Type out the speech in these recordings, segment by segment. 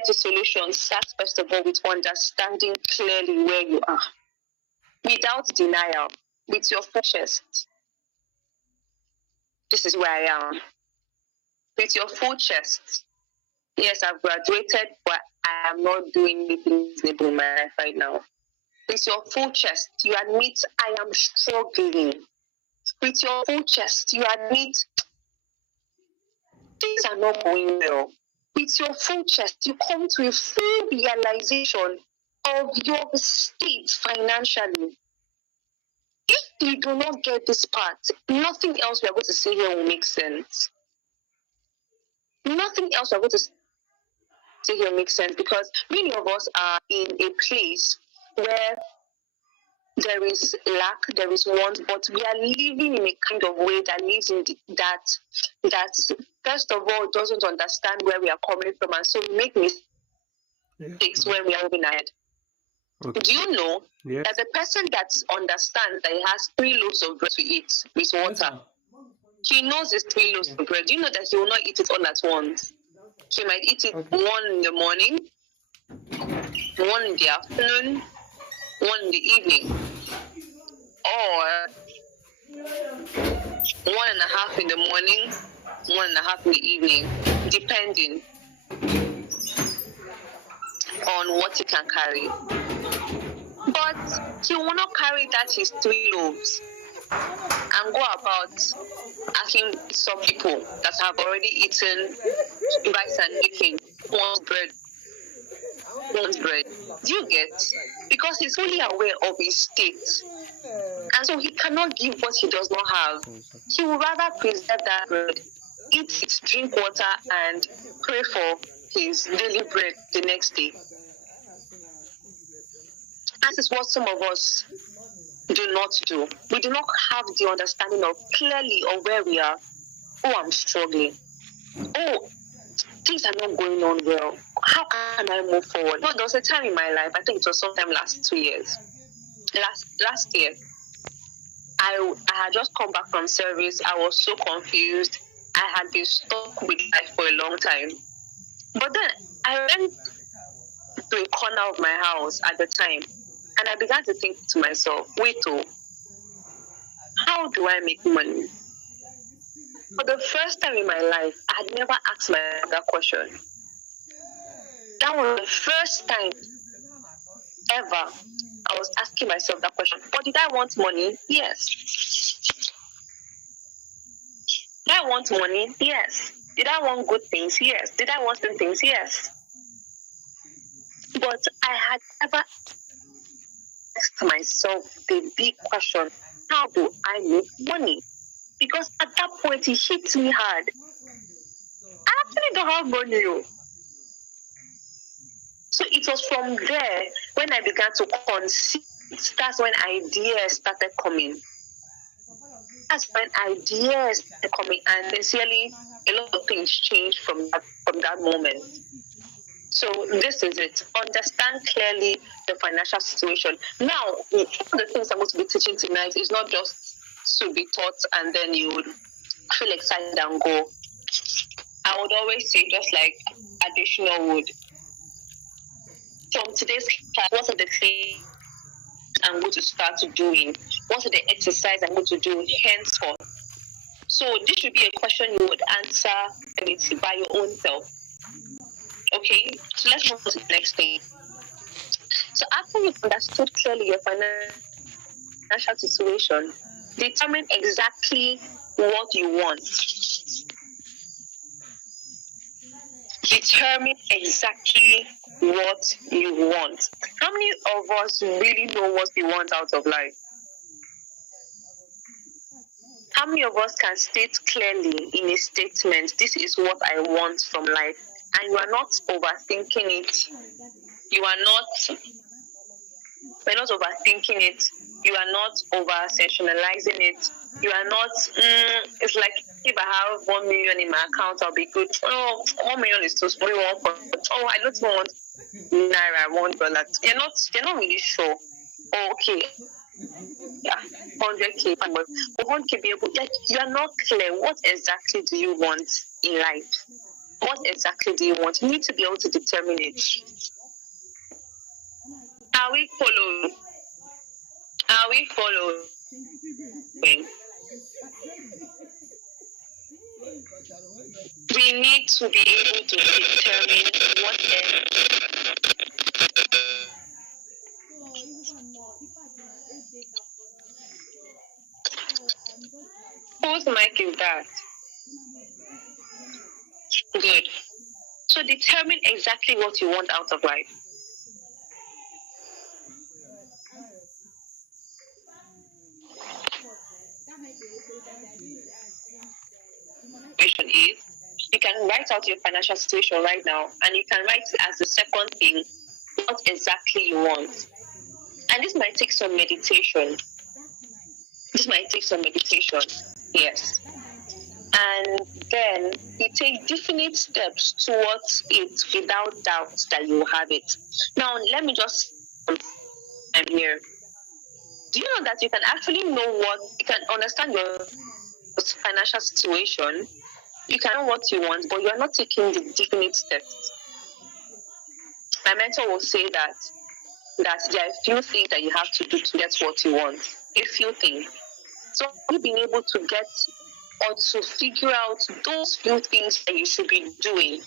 get to solutions starts first of all with understanding clearly where you are, without denial, with your full chest. This is where I am. With your full chest. Yes, I've graduated, but I am not doing anything reasonable in my life right now. With your full chest, you admit I am struggling. With your full chest, you admit things are not going well. With your full chest, you come to a full realization of your state financially. If you do not get this part, nothing else we are going to say here will make sense. Nothing else we are going to say here makes sense, because many of us are in a place where there is lack, there is want, but we are living in a kind of way that lives in that first of all doesn't understand where we are coming from, and so we make mistakes when we are moving ahead. Okay. Do you know that the person that understands that he has 3 loaves of bread to eat with water, he knows it's 3 loaves of bread. Do you know that he will not eat it all at once? He might eat it one in the morning, one in the afternoon, one in the evening, or 1.5 in the morning, 1.5 in the evening, depending on what he can carry. But he will not carry that his 3 loaves and go about asking some people that have already eaten rice and chicken, one bread. Do you get? Because he's fully aware of his state, and so he cannot give what he does not have. He would rather preserve that bread, eat it, drink water, and pray for his daily bread the next day. That is what some of us do not do. We do not have the understanding of clearly of where we are. Oh, I'm struggling. Oh, things are not going on well. How can I move forward? No, there was a time in my life, I think it was sometime last 2 years. Last year, I had just come back from service. I was so confused. I had been stuck with life for a long time. But then I went to a corner of my house at the time, and I began to think to myself, wait, how do I make money? For the first time in my life, I had never asked myself that question. That was the first time ever I was asking myself that question. But did I want money? Yes. Did I want money? Yes. Did I want good things? Yes. Did I want some things? Yes. But I had never asked myself the big question, how do I make money? Because at that point, it hit me hard. I actually don't have money. So it was from there when I began to conceive. That's when ideas started coming. That's when ideas started coming, and sincerely, a lot of things changed from that moment. So this is it. Understand clearly the financial situation. Now, one of the things I'm going to be teaching tonight is not just to be taught and then you would feel excited and go. I would always say, just like additional would. From today's class, what are the things I'm going to start doing? What are the exercises I'm going to do henceforth? So this should be a question you would answer by your own self. Okay, so let's move to the next thing. So after you've understood clearly your financial situation, determine exactly what you want. Determine exactly what you want. How many of us really know what we want out of life? How many of us can state clearly in a statement, this is what I want from life, and you are not overthinking it? We're not overthinking it. You are not over-sensationalizing it. You are not, it's like, if I have 1 million in my account, I'll be good. Oh, 1 million is too small. Oh, I don't even want naira, $1. You're not really sure. Oh, okay. Yeah, 100K. But 100K be able, like, you are not clear. What exactly do you want in life? What exactly do you want? You need to be able to determine it. Are we following? Are we following? We need to be able to determine what whose mic is that? Good. So determine exactly what you want out of life. Is you can write out your financial situation right now, and you can write as the second thing what exactly you want. And this might take some meditation. Yes. And then you take definite steps towards it without doubt that you will have it. Now, let me just I'm here. Do you know that you can actually know you can understand your financial situation? You can know what you want, but you are not taking the definite steps. My mentor will say that there are a few things that you have to do to get what you want. A few things. So you've been able to get or to figure out those few things that you should be doing.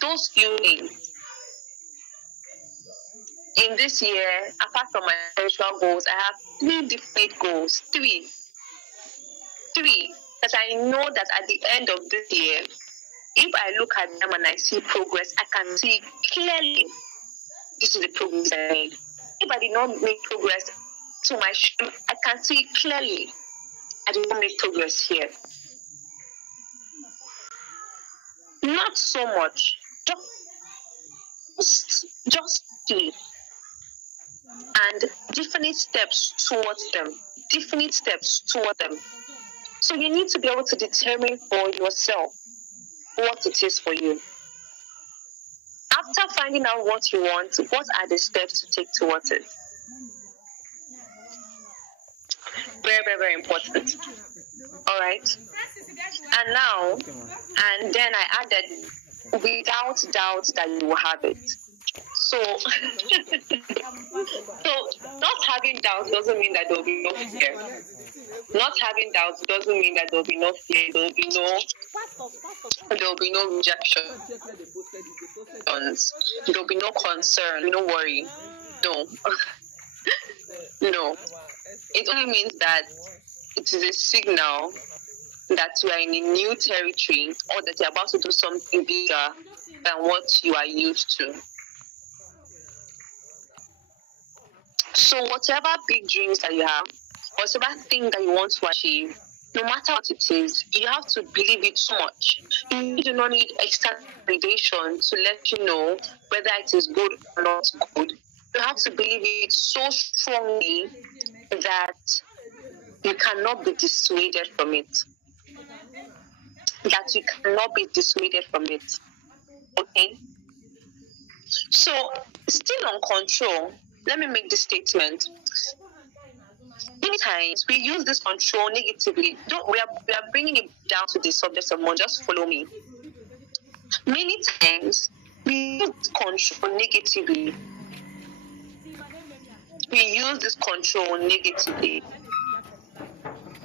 Those few things. In this year, apart from my spiritual goals, I have 3 different goals. Three. Because I know that at the end of this year, if I look at them and I see progress, I can see clearly this is the progress I made. If I did not make progress to my shame, I can see clearly I did not make progress here. Not so much. Just see. And definite steps towards them. So you need to be able to determine for yourself what it is for you. After finding out what you want, what are the steps to take towards it? Very, very, very important. All right. And then I added without doubt that you will have it. So not having doubt doesn't mean that there will be no fear. Not having doubt doesn't mean that there will be no fear. There will be no rejection. There will be no concern, no worry. No. No. It only means that it is a signal that you are in a new territory or that you're about to do something bigger than what you are used to. So whatever big dreams that you have, whatever thing that you want to achieve, no matter what it is, you have to believe it so much. You do not need external validation to let you know whether it is good or not good. You have to believe it so strongly that you cannot be dissuaded from it. Okay? So, still on control, let me make this statement. Many times we use this control negatively. We are bringing it down to the subject of more. Just follow me. Many times we use control negatively.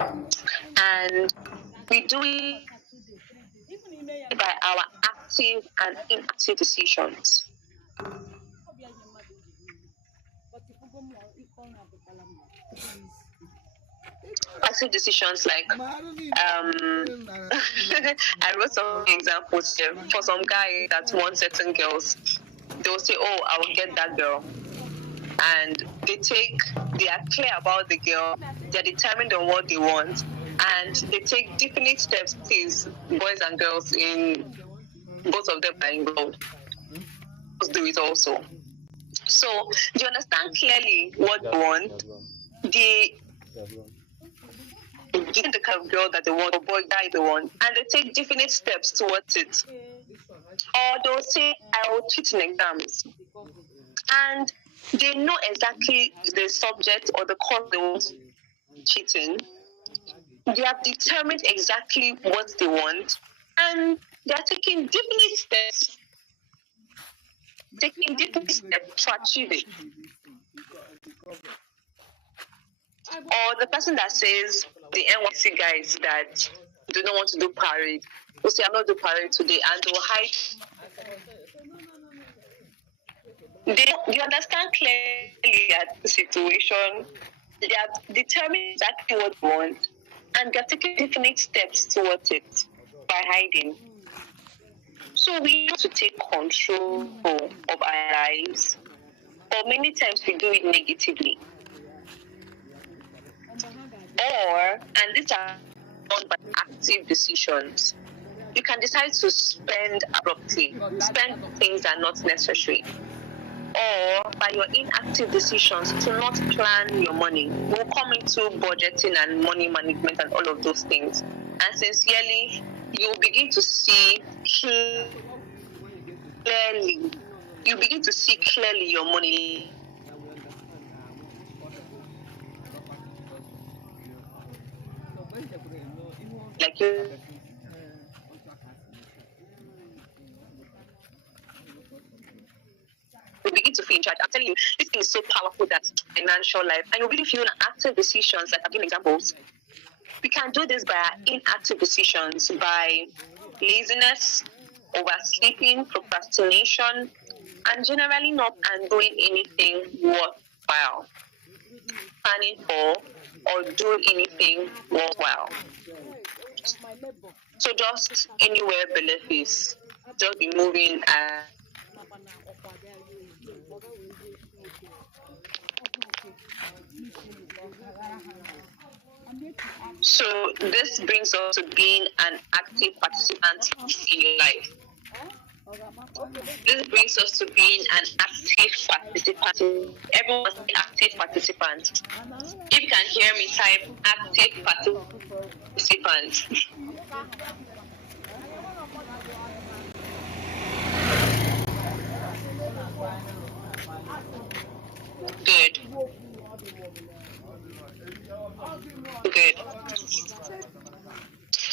And we do it by our active and inactive decisions. Active decisions like I wrote some examples here. For some guys that want certain girls, they will say, "Oh, I will get that girl," and they are clear about the girl. They are determined on what they want, and they take definite steps. Please, boys and girls, in both of them are involved. Do it also. So, do you understand clearly what they want? The kind of girl that they want, or boy, guy they want, and they take definite steps towards it. Or they'll say, "I will cheat in exams," and they know exactly the subject or the course they want cheating. They have determined exactly what they want, and they are taking definite steps to achieve it. Or the person that says the NYC guys that do not want to do parade will say, I'm not doing parade today, and they will hide. You understand clearly that the situation, they are determining exactly what they want, and they're taking definite steps towards it by hiding. So we have to take control of our lives, but many times we do it negatively. And these are done by active decisions. You can decide to spend abruptly, spend things that are not necessary. Or by your inactive decisions to not plan your money. We'll come into budgeting and money management and all of those things. And sincerely, you'll begin to see clearly. You begin to see clearly your money. Like you begin to feel in charge. I'm telling you, this thing is so powerful, that financial life, and you really feel active decisions. Like I've given examples. We can do this by our inactive decisions, by laziness, oversleeping, procrastination, and generally not doing anything worthwhile, planning for or doing anything worthwhile. So just anywhere belief is, just be moving and so this brings us to being an active participant in your life. This brings us to being an active participant. Everyone's an active participant. If you can hear me, type active participant. Good.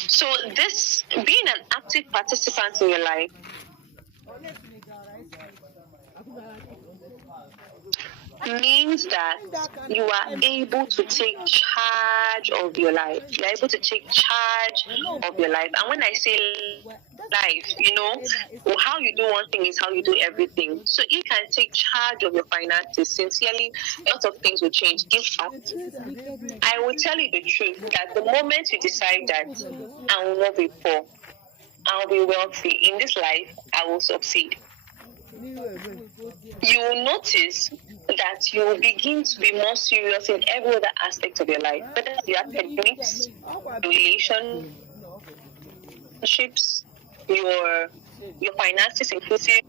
So this being an active participant in your life means that you are able to take charge of your life. You're able to take charge of your life. And when I say life, how you do one thing is how you do everything. So you can take charge of your finances. Sincerely, a lot of things will change. In fact, I will tell you the truth that the moment you decide that I will not be poor, I will be wealthy in this life, I will succeed, you will notice that you will begin to be more serious in every other aspect of your life, whether it's your academics, relationships, your finances inclusive,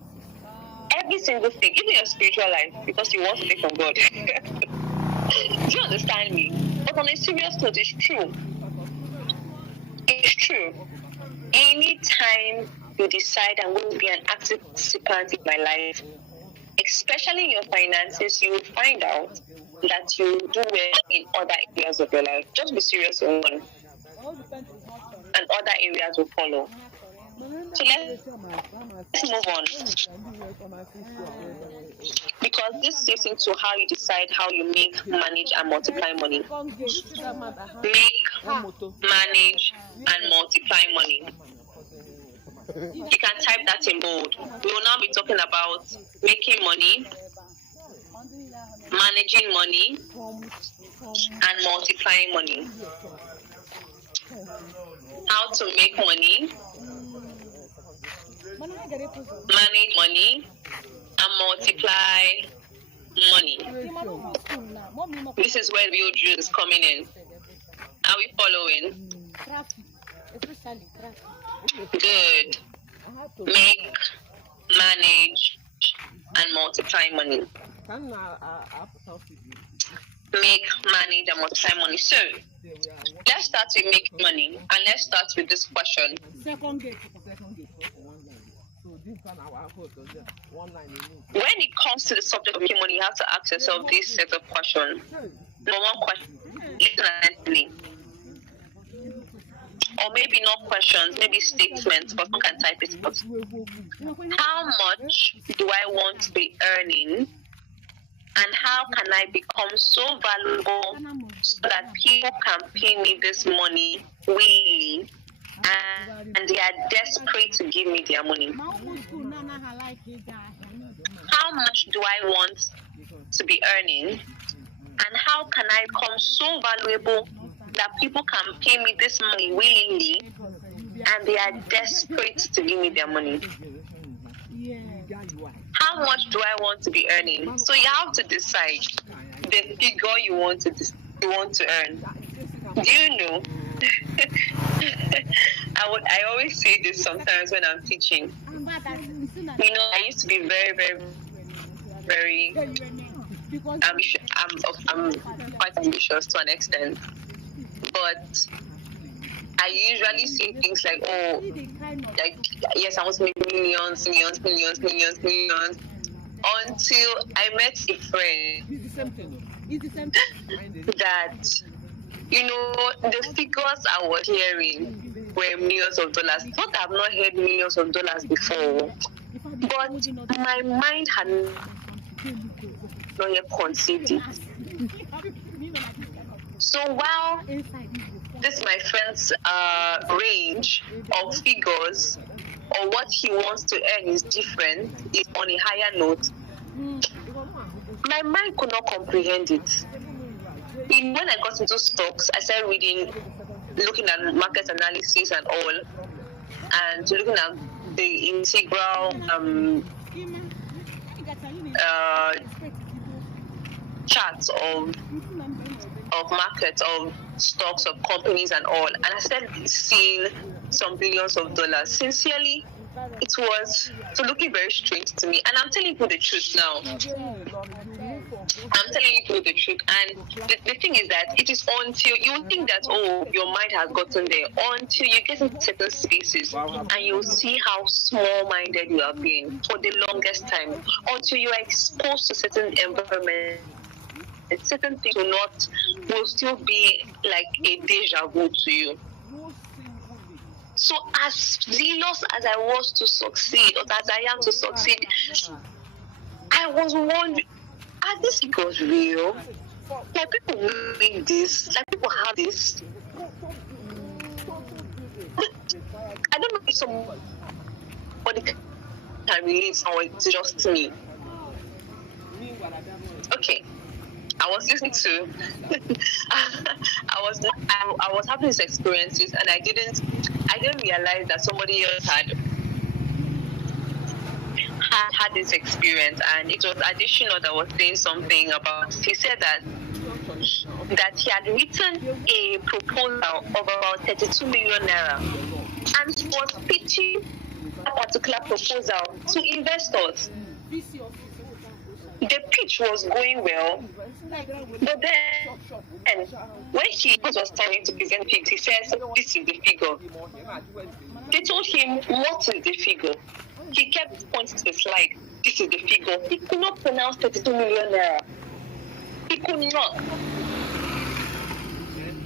every single thing, even your spiritual life, because you want to live from God. Do you understand me? But on a serious note, it's true. It's true. Anytime you decide I'm going to be an active participant in my life, especially in your finances, you will find out that you do well in other areas of your life. Just be serious in one, and other areas will follow. So let's move on, because this fits into how you decide how you make, manage, and multiply money. Make, manage, and multiply money. You can type that in bold. We will now be talking about making money, managing money, and multiplying money. How to make money, manage money, and multiply money. This is where the real juice is coming in. Are we following? Good. Make, manage, and multiply money. Make, manage, and multiply money. So, let's start with make money, and let's start with this question. When it comes to the subject of making money, you have to ask yourself this set of questions. Number one question, listen attentively. or maybe not questions, maybe statements, but one can type it out. How much do I want to be earning? And how can I become so valuable so that people can pay me this money willingly and they are desperate to give me their money? How much do I want to be earning? And how can I become so valuable that people can pay me this money willingly and they are desperate to give me their money? How much do I want to be earning? So you have to decide the figure you want to earn. Do you know? I always say this sometimes when I'm teaching. You know, I used to be very, very, very ambitious. I'm quite ambitious to an extent, but I usually say things like, oh, like, yes, I want to make millions, until I met a friend that, you know, the figures I was hearing were millions of dollars. Not that I've not heard millions of dollars before, but my mind had not yet conceived it. So while this my friend's range of figures or what he wants to earn is different, is on a higher note, my mind could not comprehend it. When I got into stocks, I started reading, looking at market analysis and all, and looking at the integral charts of markets, of stocks, of companies and all, and I started seeing some billions of dollars. Sincerely, it was looking very strange to me, and I'm telling you the truth now. I'm telling you the truth, and the thing is that it is until you think that, oh, your mind has gotten there, until you get into certain spaces and you see how small-minded you have been for the longest time, until you are exposed to certain environments. Certain things will still be like a deja vu to you. So as zealous as I was to succeed, or as I am to succeed, I was wondering, are these figures real? Like, people make this, like, people have this. I don't know if somebody can relate or it's just me. Okay. I was listening to I was having these experiences, and I didn't realize that somebody else had this experience, and it was Additional that was saying something about. He said that he had written a proposal of about 32 million naira, and he was pitching that particular proposal to investors. The pitch was going well, but then when he was starting to present it, he says, "This is the figure." They told him, "What is the figure?" He kept pointing to the slide. "This is the figure." He could not pronounce 32 million naira. He could not,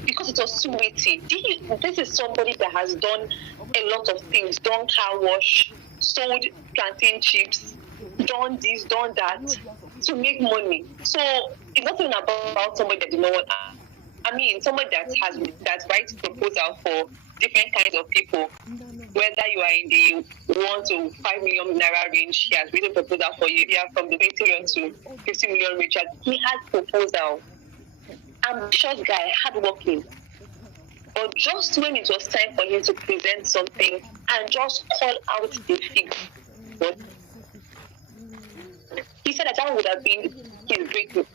because it was too weighty. This is somebody that has done a lot of things, done car wash, sold plantain chips, done this, done that, to make money. So it's not even about somebody that did not want. I mean, somebody that writes proposal for different kinds of people. Whether you are in the 1 to 5 million naira range, he has written proposal for you. They are from the 20 million to 50 million range. He had proposal. Ambitious guy, hardworking. But just when it was time for him to present something and just call out the figure, he said that would have been his breakthrough.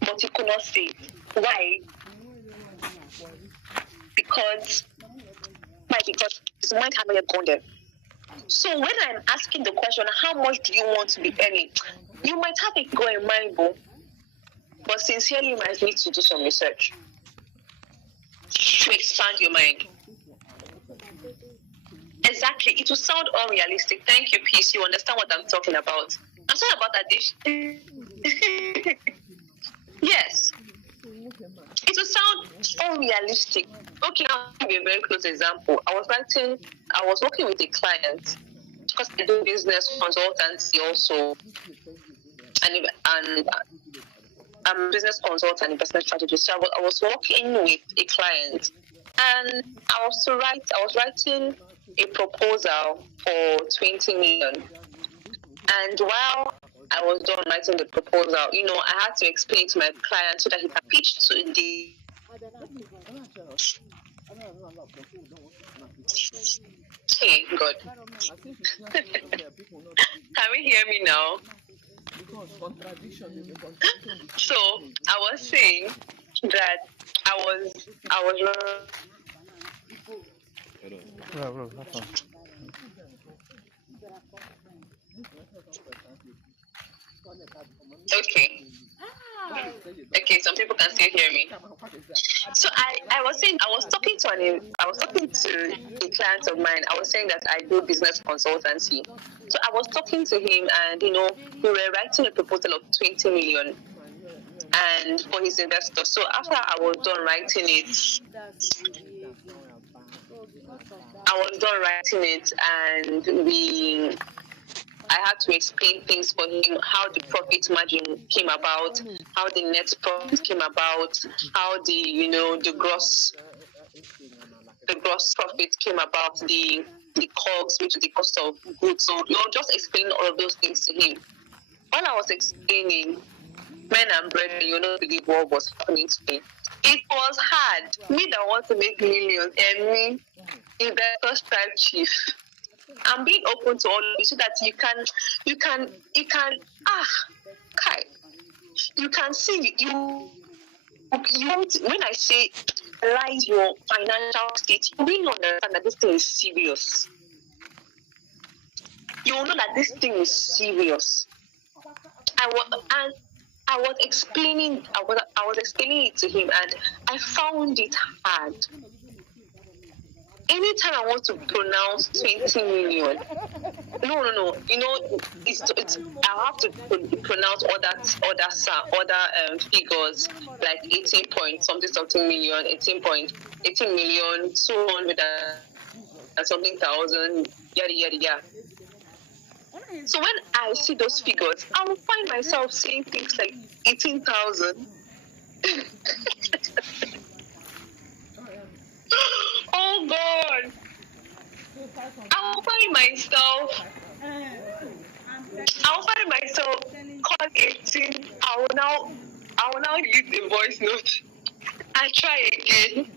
But he could not say it. Why? Because his mind had not yet gone there. So when I'm asking the question, how much do you want to be earning? You might have it go in mind, but sincerely, you might need to do some research to expand your mind. Exactly. It will sound unrealistic. Thank you, Peace. You understand what I'm talking about. I'm talking about addition. Yes. It to sound unrealistic. Okay, I'll give you a very close example. I was working with a client because I do business consultancy also, and I'm a business consultant and investment strategist. So I was working with a client, and I was writing a proposal for 20 million. And while I was done writing the proposal, I had to explain to my client so that he can pitch to the. Hey, God. Can we hear me now? So I was saying that I was. Okay. Okay, some people can still hear me. So I was saying I was talking to a client of mine. I was saying that I do business consultancy. So I was talking to him, and we were writing a proposal of 20 million and for his investor. So after I was done writing it, and I had to explain things for him, how the profit margin came about, how the net profit came about, how the gross profit came about, the COGS, which is the cost of goods. So just explaining all of those things to him. While I was explaining, men and brethren, you don't believe what was happening to me. It was hard. Me that want to make millions, and me, investor strive chief. I'm being open to all of you so that you can see you when I say analyze your financial state, you will understand that this thing is serious. You will know that this thing is serious. I was explaining it to him, and I found it hard. Anytime I want to pronounce 20 million, no. I have to pronounce other figures like 18 point something million, 18 million, 200 and something thousand, yada. So when I see those figures, I will find myself saying things like 18,000. Oh God! I'll find myself call 18. I will now use the voice note. I try again.